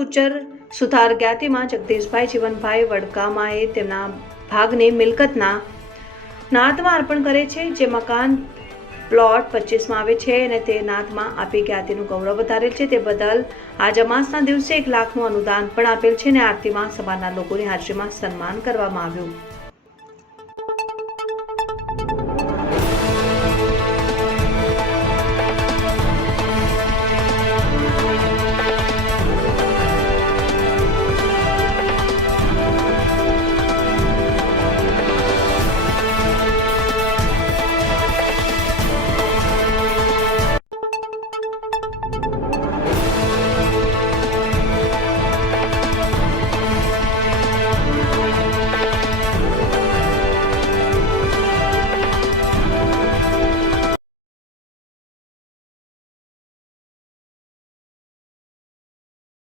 ગુજ્જર સુથાર જ્ઞાતિમાં જગદીશભાઈ જીવનભાઈ વડકામાએ તેમના ભાગની મિલકતના નાતમાં અર્પણ કરે છે, જે મકાન પ્લોટ 25માં આવે છે અને તે નાતમાં આપી જ્ઞાતિનું ગૌરવ વધારેલ છે. તે બદલ આજ અમાસના દિવસે 1 લાખનું અનુદાન પણ આપેલ છે અને આરતીમાં સમાજના લોકોની હાજરીમાં સન્માન કરવામાં આવ્યું.